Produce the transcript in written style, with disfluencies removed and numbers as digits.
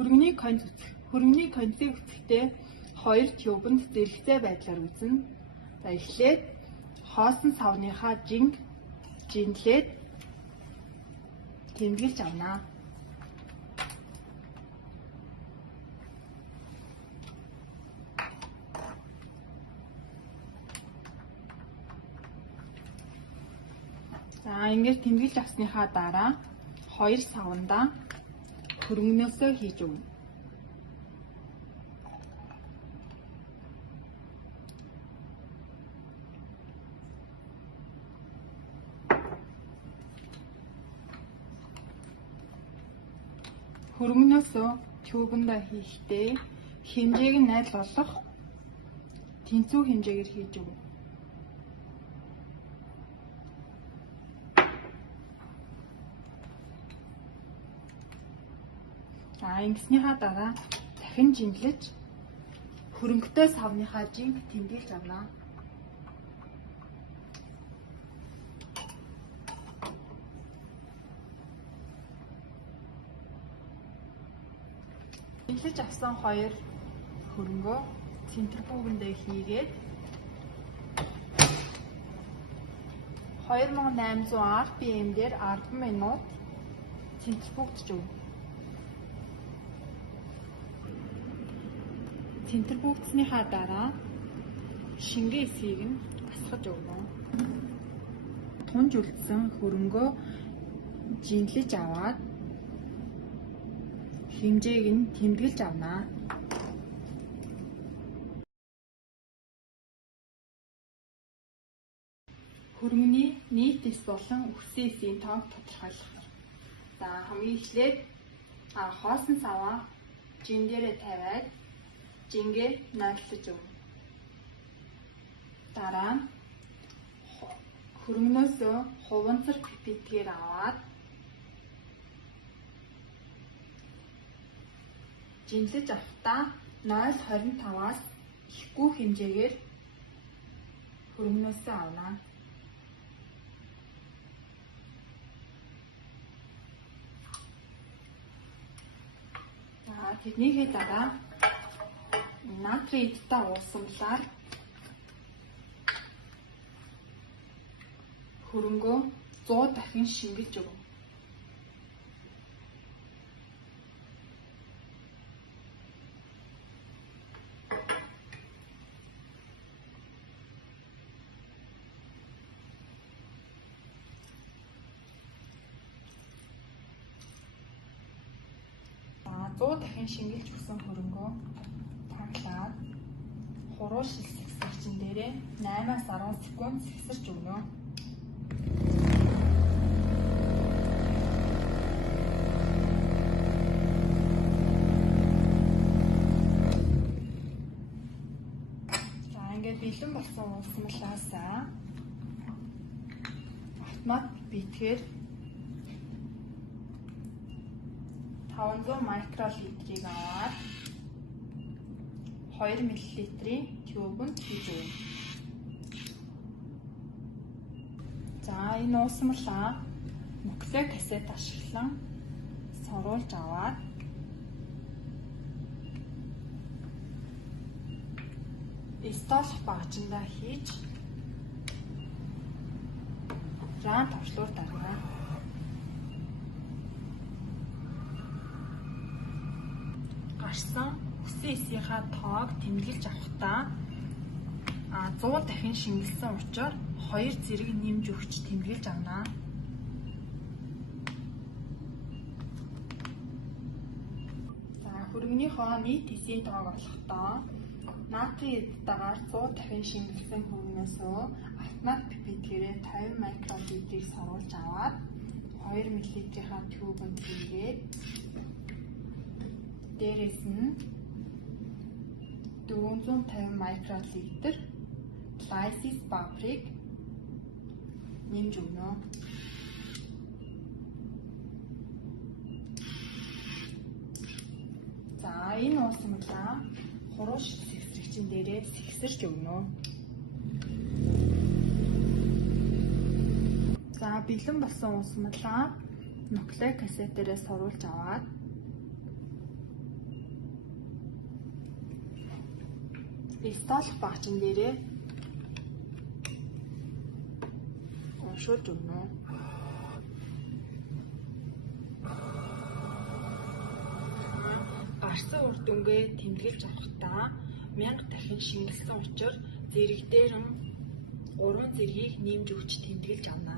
Хөрөнгөний концыг үсэхдээ хоёр тюбэнд зэрэгцээ байдлаар үзнэ. За эхлээд хоосон савныхаа жинлээд тэмдэглэж авна. За ингэж тэмдэглэж авсныхаа дараа хоёр савндаа хөрөнгнөөсөө хийж өгнө. Хөрөнгнөөсөө тюбэндээ хийхдээ хэмжээг нь найл болох тэнцүү хэмжээгээр хийж өгнө. За ингэснийхаа дараа дахин жинлэж хөрөнгөтэй савныхаа жинг тэмдэглэж авна. Тэмдэглэж авсан хоёр хөрөнгөө центрифугэндээ хийгээд 2800 RPM дээр 10 минут центрифугдж өгнө. Центрифугдсныхаа дараа шингээ эсгийг нь асгаж өгнө. Тунж үлдсэн хөрөнгөө жинлэж аваад хэмжээг нь тэмдэглэж авна. Хөрөнгөний нийт эс болон үхсэн эсийн тоог тодорхойлох. За хамгийн эхлээд хоосон саваа жин дээрээ тавиад жингээ наглаж өгнө. Дараа нь хөрөнгнөөсөө хуванцар пипетгээр аваад жинлэж авахдаа 0.25-аас ихгүй хэмжээгээр хөрөнгнөөсөө авна. За тэднийхээ дараа натрий эдтэй уусамлаар хөрөнгөө 100 дахин шингэлж өгнө. За 100 дахин шингэлж өгсөн хөрөнгөө таглаад хуруу шилсэгсэгчин дээрээ 8-аас 10 секунд сэгсэрч өгнө. За ингээд бэлэн болсон уусмалаасаа автомат битгээр 500 микролитрийг аваад 2 мл-ийн тюбэнд хийж өгнө. За энэ уусмалаа нүклеэ кассет ашиглан соруулж аваад столох багажиндаа хийж ран товчлуур дарна. Гарсан үхсэн эсийнхаа тоог тэмдэглэж авахдаа 100 дахин шингэлсэн учраас 2 зэрэг нэмж өгч тэмдэглэж авна. За хөрөнгөнийхөө нийт эсийн тоог олохдоо натрий эдтэйгээр 100 дахин шингэлсэн хөрөнгнөөсөө автомат пипетгээрээ 50 микролитрийг соруулж аваад 2 мл-ийнхаа тюбэнд хийгээд дээрээс нь 450 микролитр Lysis паприк нэмж өгнө. За энэ уусмалаа хуруу шилсэгсэгчин дээрээ сэгсэрч өгнө. За бэлэн болсон уусмалаа нуклеик кассетээрээ соруулж аваад Столх багчин дээрээ уншуулж өгнө үү? Гарсан үр дүнгээ тэмдэглэж авахдаа 1000 дахин шингэлсэн учраас зэрэг дээр нь 3 зэргийг нэмж өгч тэмдэглэж авна.